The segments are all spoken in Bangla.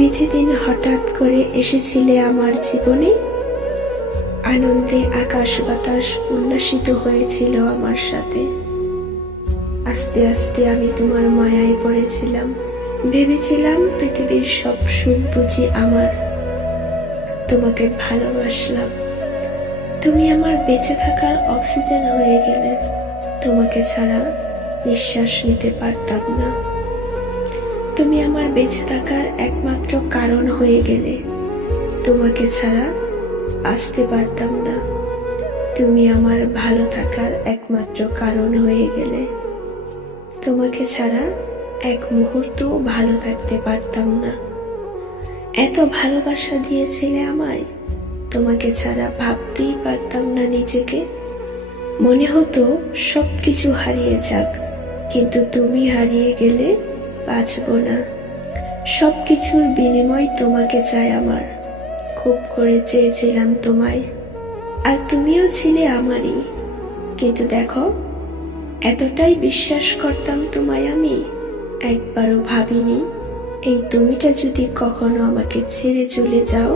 তুমি যেদিন হঠাৎ করে এসেছিলে আমার জীবনে, আনন্দে আকাশ বাতাস উল্লাসিত হয়েছিল আমার সাথে। আস্তে আস্তে আমি তোমার মায়ায় পড়েছিলাম। ভেবেছিলাম পৃথিবীর সব সুখ বুঝি আমার। তোমাকে ভালোবাসলাম। তুমি আমার বেঁচে থাকার অক্সিজেন হয়ে গেলে। তোমাকে ছাড়া নিঃশ্বাস নিতে পারতাম না। তুমি আমার বেঁচে থাকার একমাত্র কারণ হয়ে গেলে। তোমাকে ছাড়া বাঁচতে পারতাম না। তুমি আমার ভালো থাকার একমাত্র কারণ হয়ে গেলে। তোমাকে ছাড়া এক মুহূর্তও ভালো থাকতে পারতাম না। এত ভালোবাসা দিয়েছিলে আমায়, তোমাকে ছাড়া ভাবতেই পারতাম না নিজেকে। মনে হতো সবকিছু হারিয়ে যাক, কিন্তু তুমি হারিয়ে গেলে বাঁচবো না। সবকিছুর বিনিময় তোমাকে চাই আমার। খুব করে চেয়েছিলাম তোমায়, আর তুমিও ছিলে আমারই। কিন্তু দেখো, এতটাই বিশ্বাস করতাম তোমায় আমি, একবারও ভাবিনি এই তুমিটা যদি কখনো আমাকে ছেড়ে চলে যাও,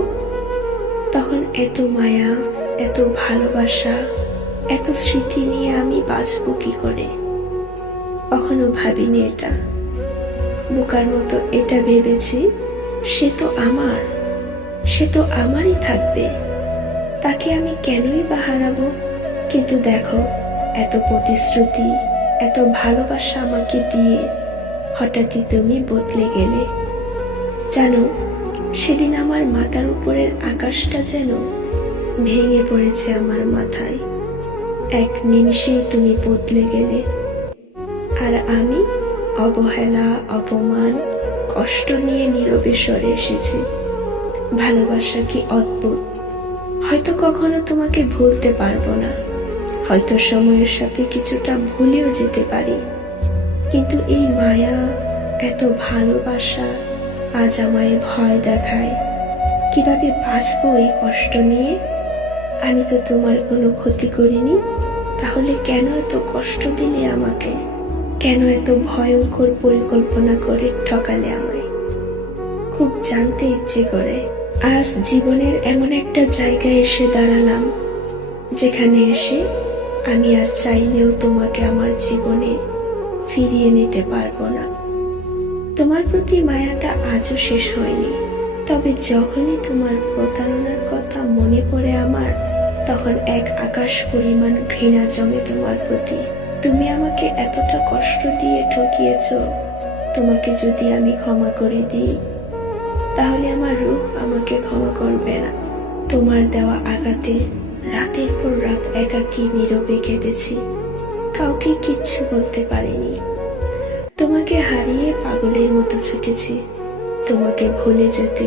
তখন এত মায়া, এত ভালোবাসা, এত স্মৃতি নিয়ে আমি বাঁচবো কি করে। কখনো ভাবিনি এটা। বোকার মতো এটা ভেবেছি, সে তো আমার, সে তো আমারই থাকবে, তাকে আমি কেনই বা হারাবো। কিন্তু দেখো, এত প্রতিশ্রুতি, এত ভালোবাসা আমাকে দিয়ে হঠাৎই তুমি বদলে গেলে। জানো, সেদিন আমার মাথার উপরের আকাশটা যেন ভেঙে পড়েছে আমার মাথায়। এক নিমিষেই তুমি বদলে গেলে, আর আমি অবহেলা, অপমান, কষ্ট নিয়ে নীরবে সরে এসেছি। ভালোবাসা কি অদ্ভুত। হয়তো কখনো তোমাকে ভুলতে পারবো না, হয়তো সময়ের সাথে কিছুটা ভুলেও যেতে পারি, কিন্তু এই মায়া, এত ভালোবাসা আজ আমায় ভয় দেখায়। কিভাবে বাঁচবো এই কষ্ট নিয়ে? আমি তো তোমার কোনো ক্ষতি করিনি, তাহলে কেন এত কষ্ট দিলে আমাকে? কেন এত ভয়ঙ্কর পরিকল্পনা করে ঠকালে আমায়? খুব জানতে ইচ্ছে করে। আজ জীবনের এমন একটা জায়গায় এসে দাঁড়ালাম, যেখানে এসে আমি আর চাইলেও তোমাকে আমার জীবনে ফিরিয়ে নিতে পারবো না। তোমার প্রতি মায়াটা আজও শেষ হয়নি। তবে যখনই তোমার প্রতারণার কথা মনে পড়ে আমার, তখন এক আকাশ পরিমাণ ঘৃণা জমে তোমার প্রতি। তুমি আমাকে এতটা কষ্ট দিয়ে ঠকিয়েছ। তোমাকে যদি আমি ক্ষমা করে দিই, তাহলে আমার রূহ আমাকে ক্ষমা করবে না। তোমার দেওয়া আঘাতে রাতের পর রাত একাকী নীরবে কেঁদেছি, কাউকে কিচ্ছু বলতে পারিনি। তোমাকে হারিয়ে পাগলের মতো ছুটেছি। তোমাকে ভুলে যেতে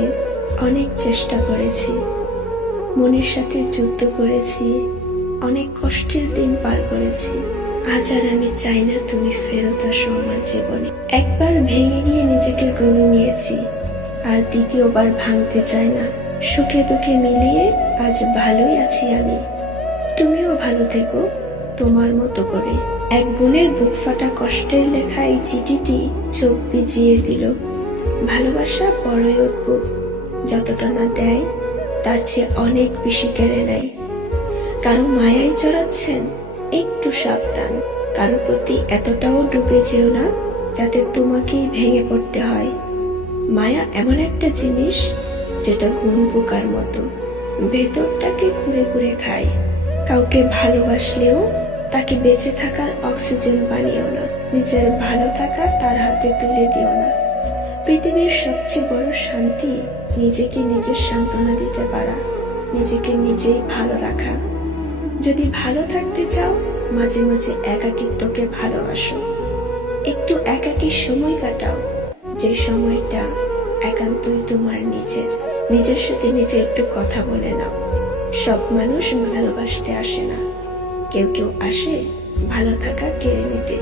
অনেক চেষ্টা করেছি, মনের সাথে যুদ্ধ করেছি, অনেক কষ্টের দিন পার করেছি। আজ আর আমি চাই না তুমি ফেরত আসো আমার জীবনে। একবার ভেঙে গিয়ে নিজেকে গড়ে নিয়েছি, আর দ্বিতীয়বার ভাঙতে চাই না। সুখে দুঃখে মিলিয়ে আজ ভালোই আছি আমি। তুমিও ভালো থেকো তোমার মতো করে। এক বোনের বুক ফাটা কষ্টের লেখা এই চিঠিটি চোখ ভিজিয়ে দিল। ভালোবাসা বড়ই অদ্ভুত। যতটা না দেয়, তার চেয়ে অনেক বেশি কেড়ে নেয়। কারো মায়ায় জড়াচ্ছেন, একটু সাবধান। কারো প্রতি এতটাও ডুবে যেও না যাতে তোমাকেই ভেঙে পড়তে হয়। মায়া এমন একটা জিনিস, যেটা ঘুম পোকার মতো ভেতরটাকে কুড়ে কুড়ে খায়। কাউকে ভালোবাসলেও তাকে বেঁচে থাকার অক্সিজেন বানিও না। নিজের ভালো থাকা তার হাতে তুলে দিও না। পৃথিবীর সবচেয়ে বড় শান্তি নিজেকে নিজের সান্ত্বনা দিতে পারা, নিজেকে নিজেই ভালো রাখা। যদি ভালো থাকতে চাও, মাঝে মাঝে একাকিত্বকে ভালোবাসো। একটু একাকী সময় কাটাও, যে সময়টা একান্তই তোমার নিজের। নিজের সাথে নিজে একটু কথা বলে নাও। সব মানুষ ভালোবাসতে আসে না, কেউ কেউ আসে ভালো থাকা কেড়ে নিতে।